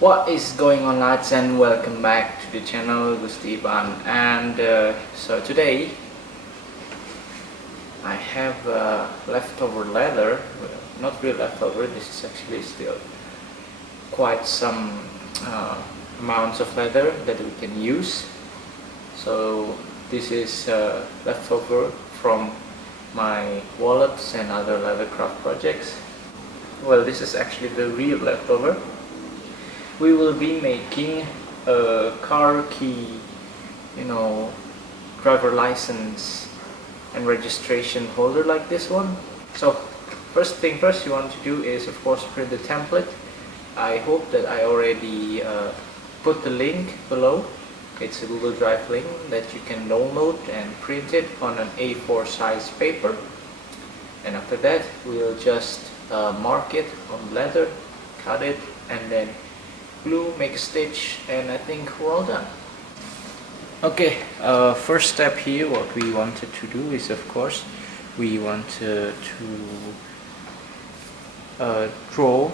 What is going on, lads, and welcome back to the channel Gusti Iban. And so today I have leftover leather. Well, not real leftover, this is actually still quite some amounts of leather that we can use. So this is leftover from my wallets and other leathercraft projects. Well, this is actually the real leftover. We will be making a car key, driver license and registration holder like this one. So first thing first you want to do is, of course, print the template. I hope that I already put the link below. It's a Google Drive link that you can download and print it on an A4 size paper. And after that we'll just mark it on leather, cut it, and then glue, make a stitch, and I think we're all done. Okay, first step here, what we wanted to do is, of course, we wanted to draw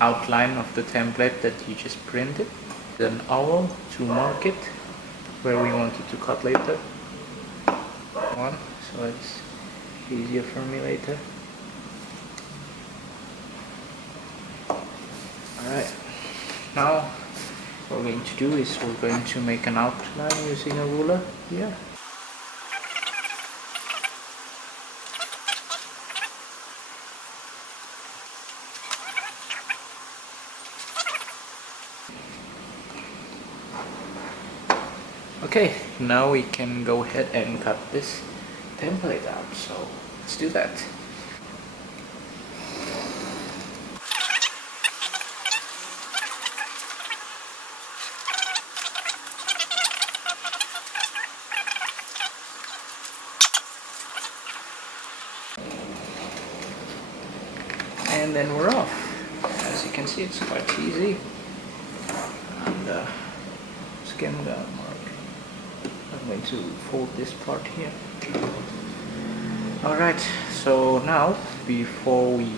outline of the template that you just printed, an owl to mark it where we wanted to cut later on, so it's easier for me later. Alright, now what we're going to do is we're going to make an outline using a ruler here. Okay, now we can go ahead and cut this template out, so let's do that. And then we're off. As you can see, it's quite easy. And skim that mark. I'm going to fold this part here. Alright, so now before we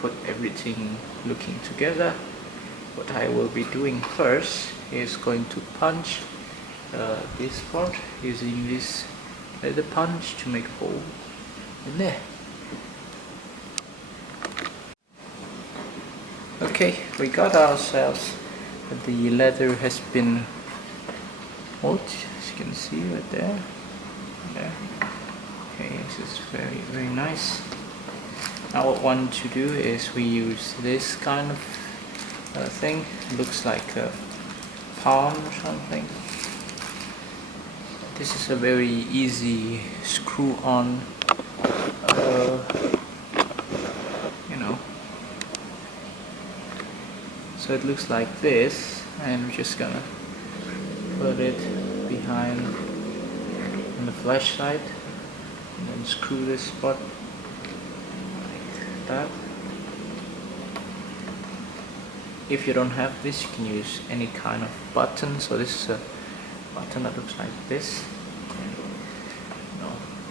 put everything looking together, what I will be doing first is going to punch this part using this leather punch to make a hole in there. Okay, we got ourselves, the leather has been molded, as you can see right there. Okay, this is very nice. Now what we want to do is we use this kind of thing. It looks like a palm or something. This is a very easy screw on so it looks like this, and we're just gonna put it behind on the flash side and then screw this spot like that. If you don't have this, you can use any kind of button. So this is a button that looks like this,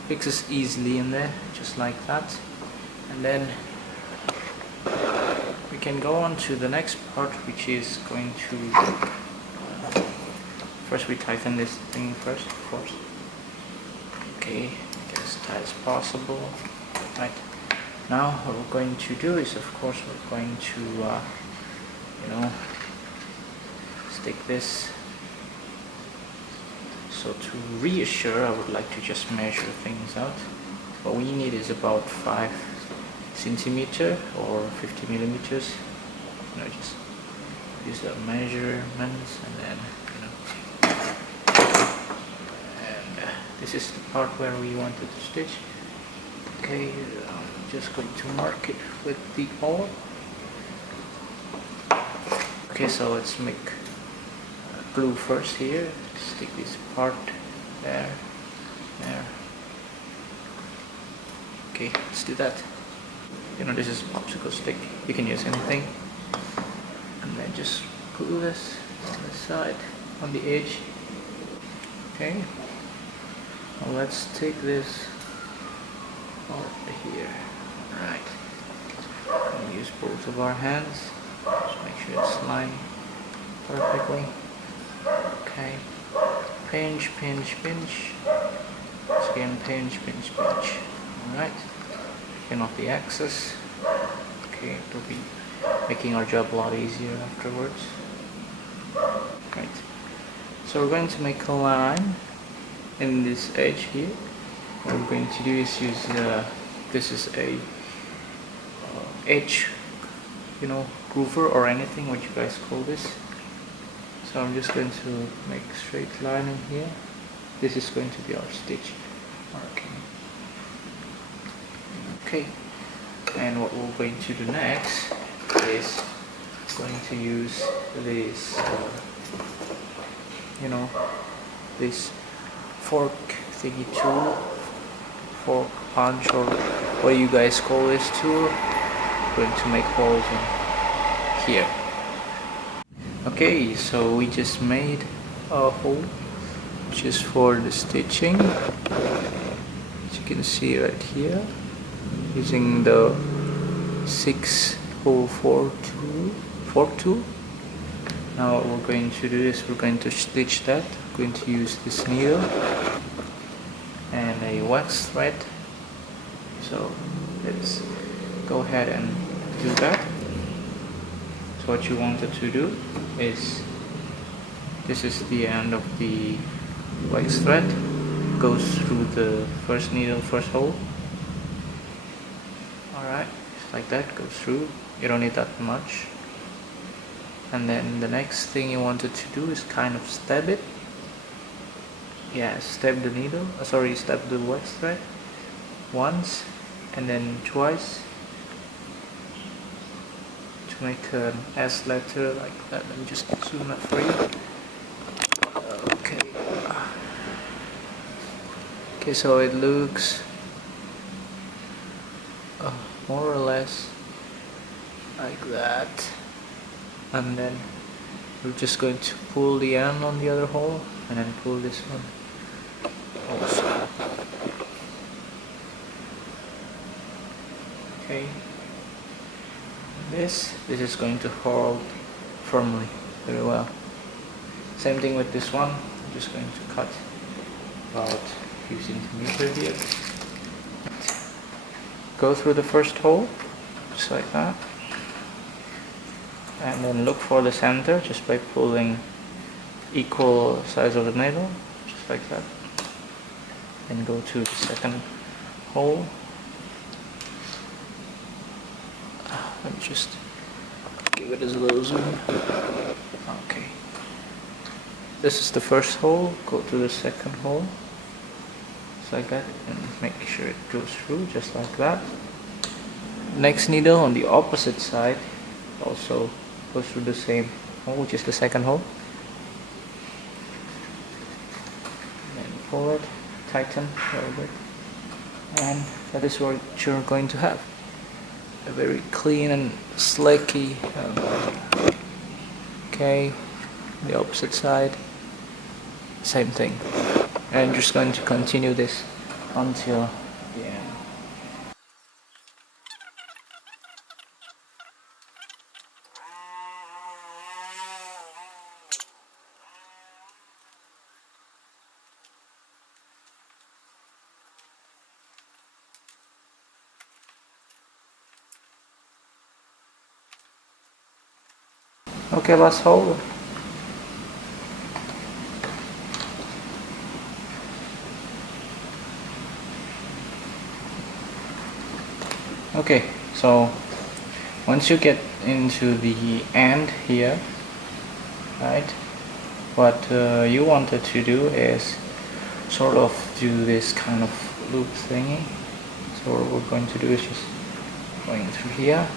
fixes easily in there, just like that. And then we can go on to the next part, which is going to first we tighten this thing first, of course. Okay, get as tight as possible. Right, now what we're going to do is, of course, we're going to stick this. So to reassure, I would like to just measure things out. What we need is about 5 centimeter or 50 millimeters. Just use the measurements, and then and this is the part where we wanted to stitch. Okay, I'm just going to mark it with the awl. Okay, so let's make glue first here. Stick this part there. Okay, let's do that. This is popsicle stick. You can use anything. And then just glue this on the side, on the edge. Okay. Now let's take this part here. Right. Use both of our hands. Just make sure it's lined perfectly. Okay. Pinch, pinch, pinch. Once again, pinch, pinch, pinch. Alright. Pin off the excess. Okay, it will be making our job a lot easier afterwards. Right. So we're going to make a line in this edge here. What we're going to do is use this is a edge, groover or anything, what you guys call this. So I'm just going to make a straight line in here. This is going to be our stitch marking. Okay, and what we're going to do next is going to use this this fork thingy tool, fork punch, or what you guys call this tool. Going to make holes in here. Okay, so we just made a hole just for the stitching, as you can see right here, using the 6-hole fork tool. Now what we're going to do is we're going to stitch that. We're going to use this needle and a wax thread. So let's go ahead and do that. So what you wanted to do is, this is the end of the wax thread, goes through the first needle, first hole. Alright, just like that, goes through. You don't need that much. And then the next thing you wanted to do is kind of stab it. Yeah, stab the needle, stab the wax thread once and then twice to make an S letter like that. Let me just zoom that for you. Okay. Okay, so it looks more or less like that. And then we're just going to pull the end on the other hole and then pull this one also. Okay, this is going to hold firmly very well. Same thing with this one. I'm just going to cut about a few centimeters here. Go through the first hole just like that, and then look for the center just by pulling equal size of the needle, just like that. Then go to the second hole. Let me just give it a little zoom. Okay, this is the first hole. Go to the second hole, just like that, and make sure it goes through just like that. Next needle on the opposite side also goes through the same hole, which is the second hole. And then pull it, tighten a little bit, and that is what you're going to have. A very clean and slicky. Okay, the opposite side, same thing. And just going to continue this until the end. Okay, last hole. Okay, so once you get into the end here, right, what you wanted to do is sort of do this kind of loop thingy. So what we're going to do is just going through here,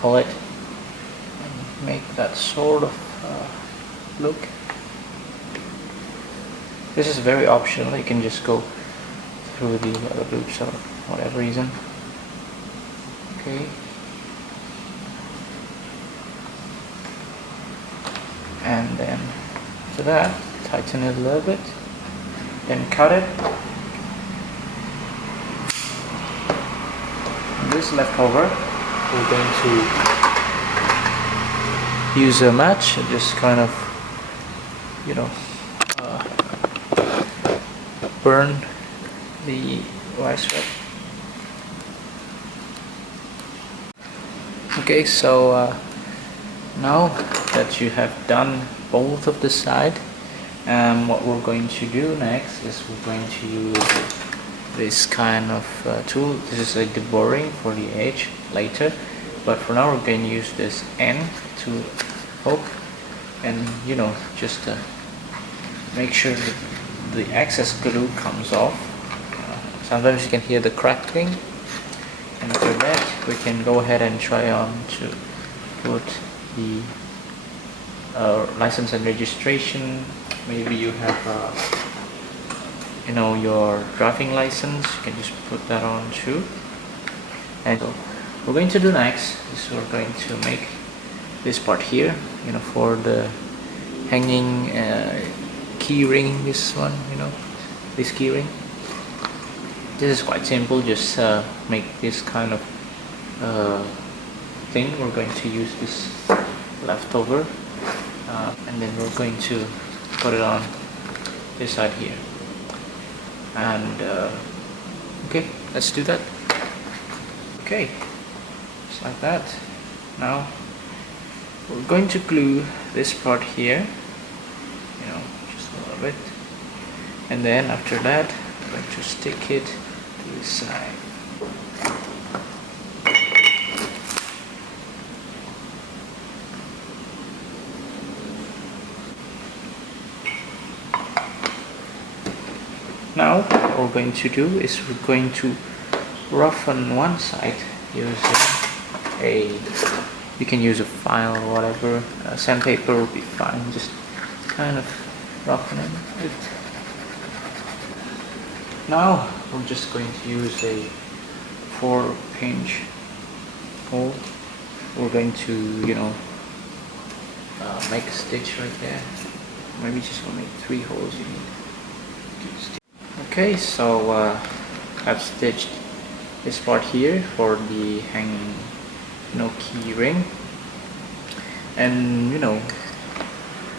pull it, and make that sort of look. This is very optional. You can just go through the other loops or whatever reason. Okay. And then after that, tighten it a little bit, then cut it. And this leftover, we're going to use a match and just kind of, you know, uh, burn the rice wrap. Okay, so now that you have done both of the side, what we're going to do next is we're going to use this kind of tool. This is a deburring for the edge later, but for now we're going to use this end to poke and, you know, just make sure that the excess glue comes off. Sometimes you can hear the crackling, and after that we can go ahead and try on to put the license and registration. Maybe you have you know, your driving license, you can just put that on too. And so we're going to do next is we're going to make this part here, you know, for the hanging key ring. This one, you know, this key ring. This is quite simple, just make this kind of thing. We're going to use this leftover and then we're going to put it on this side here. And okay, let's do that. Okay, just like that. Now we're going to glue this part here, you know, just a little bit, and then after that I'm going to stick it to the side. Now what we're going to do is we're going to roughen one side using you can use a file or whatever, sandpaper will be fine, just kind of roughening it. Now we're just going to use a 4-pinch hole. We're going to, you know, make a stitch right there. Maybe just only 3 holes you need. Okay, so I've stitched this part here for the hanging, you know, key ring, and you know,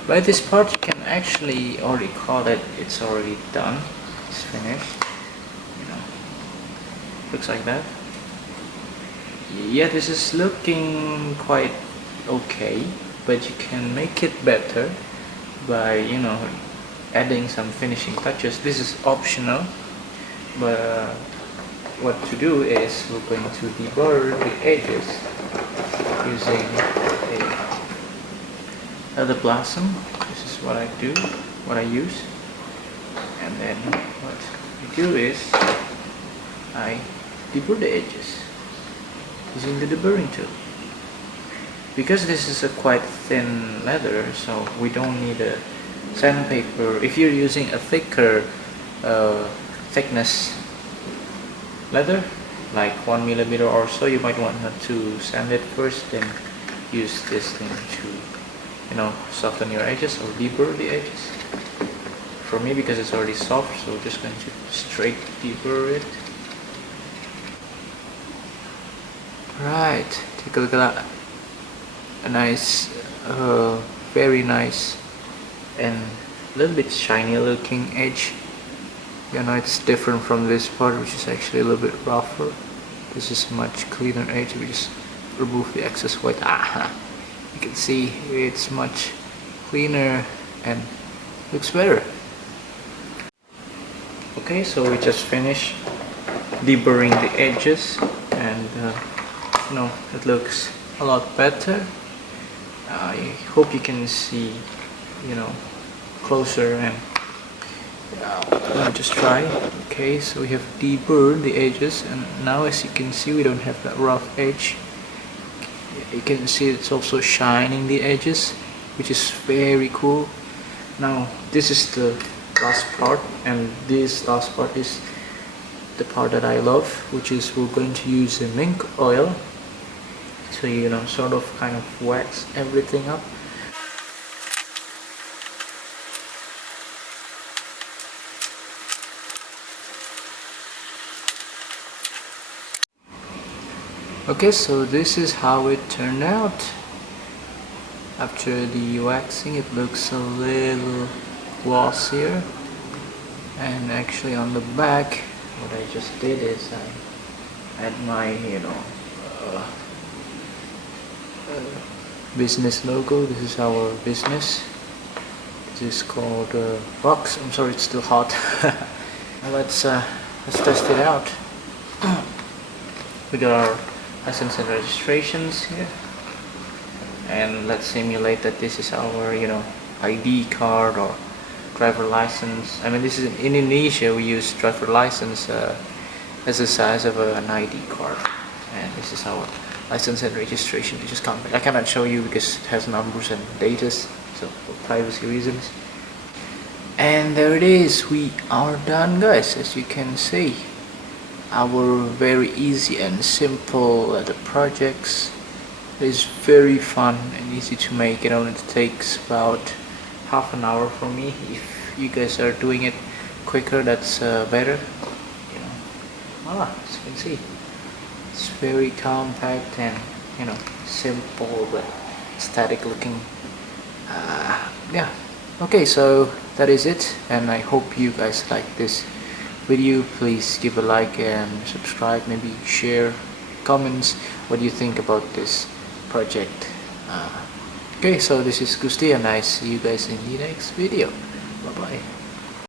by this part you can actually already call it it's already done, it's finished, you know, looks like that. Yeah, this is looking quite okay, but you can make it better by, you know, adding some finishing touches. This is optional, but what to do is we're going to deburr the edges using a leather blossom. This is what I do, what I use, and then what I do is I deburr the edges using the deburring tool. Because this is a quite thin leather, so we don't need a sandpaper. If you're using a thicker thickness leather, like 1 millimeter or so, you might want to sand it first, then use this thing to, you know, soften your edges or deburr the edges. For me, because it's already soft, so we're just going to straight deburr it. Right, take a look at that. A nice, very nice and a little bit shiny looking edge. You know, it's different from this part, which is actually a little bit rougher. This is much cleaner edge. We just remove the excess white. You can see it's much cleaner and looks better. Okay, so we just finished deburring the edges, and you know, it looks a lot better. I hope you can see, you know, closer, and just try. Okay, so we have deburred the edges, and now as you can see we don't have that rough edge. You can see it's also shining the edges, which is very cool. Now this is the last part, and this last part is the part that I love, which is we're going to use the mink oil to, you know, sort of kind of wax everything up. Okay, so this is how it turned out. After the waxing, it looks a little glossier. And actually on the back, what I just did is I add my, uh, business logo. This is our business. This is called Box. I'm sorry, it's still hot. Now let's test it out. We got our license and registrations here, and let's simulate that this is our ID card or driver license. I mean, this is in Indonesia. We use driver license as the size of an ID card, and this is our license and registration. Just compact. I cannot show you because it has numbers and datas, so for privacy reasons. And there it is. We are done, guys. As you can see, our very easy and simple the projects is very fun and easy to make. It only takes about half an hour for me. If you guys are doing it quicker, that's better. Voila, as you can see, it's very compact and simple but aesthetic looking. Yeah, okay, so that is it, and I hope you guys like this video. Please give a like and subscribe, maybe share, comments what you think about this project. Okay, so this is Gusti and I see you guys in the next video. Bye bye.